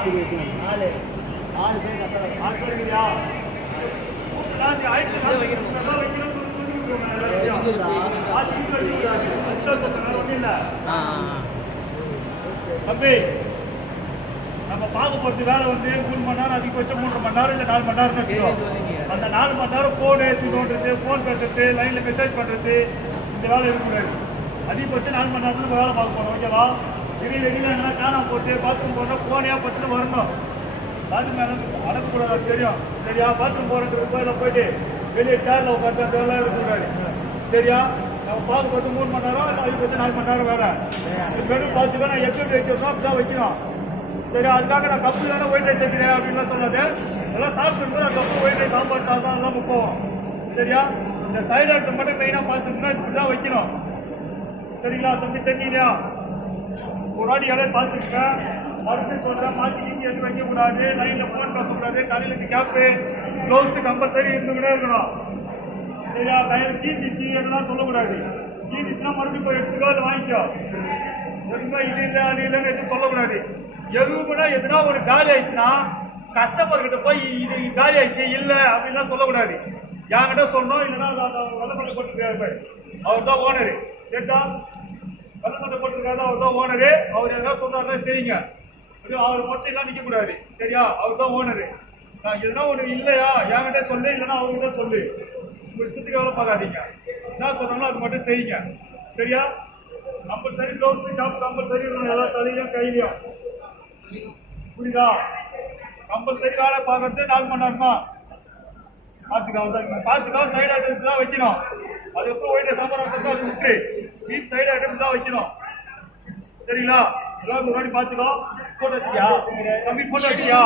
தம்பி நம்ம பார்க்க போறது வேலை வந்து 3 மணி நேரம், அதிகபட்சம் 3 மணி நேரம் இல்லை 4 மணி நேரம் வச்சுக்கோ. அந்த 4 மணி நேரம் போன் எடுத்து நோண்டுறது, போன் பேசுறது, லைன்ல மெசேஜ் பண்றது, இந்த வேலை இருக்கக்கூடாது. அதிகபட்சம் 4 மணி நேரத்துல வேலை பார்க்க போறோம். ஓகேவா? திடீர் வெளியில எங்கன்னா காணாம போட்டு பாத்ரூம் போனா போனையா பத்துன்னு வரணும். பாத்ரூம் அடக்கக்கூடாது, தெரியும் சரியா? பாத்ரூம் போறதுக்கு கோயில போயிட்டு வெளியே சேர்ல உட்காந்து அந்த வேலை இருக்கக்கூடாது. சரியா? நம்ம பார்க்க போட்டு 3 மணி நேரம் இல்லை அதிகபட்சம் 4 மணி நேரம் வேலை. பெரும் பார்த்துக்க நான் எப்படி வைக்கணும் அப்படிதான் வைக்கணும். சரி, அதுக்காக நான் கப்பு தானே ஒயிட் ரைஸ் வைக்கிறேன் அப்படின்லாம் சொல்லாது. எல்லாம் சாப்பிட்டு நான் கப்பு ஒயிட் ரைஸ் சாம்பார் தான் எல்லாம் போவோம். சரியா? இந்த சைடு ஐட்டம் மட்டும் மெயினாக பார்த்துக்கணும், இப்படிதான் வைக்கணும். சரிங்களா தம்பி? தெரிஞ்சிங்களா? ஒரு வாட்டி எல்லாம் பார்த்துக்க. மறுபடியும் சொல்கிறேன், மாற்றி நீக்கி எதுவும் வைக்கக்கூடாது, லைனில் ஃபோன் பேசக்கூடாது, தலையில கேப்பு, க்ளவுஸு கம்பல்சரி இருந்துக்கிட்டே இருக்கணும். சரியா? லைனில் கீழ்த்திச்சு எல்லாம் சொல்லக்கூடாது. கீழ்த்திச்சுன்னா மறுபடியும் போய் எடுத்துக்கோ, அதை வாங்கிக்கோ. எதுவுமே இது இல்லை அது இல்லைன்னு எதுவும் சொல்லக்கூடாது. எதுவுமே எதுனா ஒரு காலி ஆயிடுச்சுன்னா கஸ்டமர்கிட்ட போய் இது காலி ஆயிடுச்சு இல்லை அப்படின்லாம் சொல்லக்கூடாது. என்கிட்ட சொல்லணும், இல்லைன்னா வெள்ளக்கொட்டை போட்டுருக்காரு, அவர் தான் ஓனரு. கேட்டா வெள்ளக்கொட்டை போட்டுருக்காரு, அவர் தான் ஓனரு. அவர் எதாவது சொல்றாருன்னா சரிங்க, அவர் மட்டும் எல்லாம் நிற்கக்கூடாது. சரியா? அவர் தான் ஓனரு. நான் எதுனா ஒன்று இல்லையா என்கிட்ட சொல்லு, இல்லைன்னா அவர்கிட்ட சொல்லு. உங்க இஷ்டத்துக்கு எவ்வளோ பார்க்காதீங்க. என்ன சொல்றாங்களோ அது மட்டும் செய்யுங்க. சரியா? கம்பல்சரி க்ளவுஸ் ஷாப் கம்பல்சரி இருக்கணும், எல்லா தலையிலும் கையிலையும். புரியுதா? கம்பல்சரி வேலை பார்க்கறது 4 மணி நேரம் தான். பார்த்துக்கா சைடு ஐட்டம் தான் வைக்கணும். அதுக்கப்புறம் ஒயிட் சாம்பார் ஐட்டம் அது விட்டு வீட் சைடு ஐட்டம் தான் வைக்கணும். சரிங்களா? எல்லாரும் ஒரு வாட்டி பார்த்துக்கோ. போட்டோ வச்சியா தம்பி? போட்டோ வச்சியா?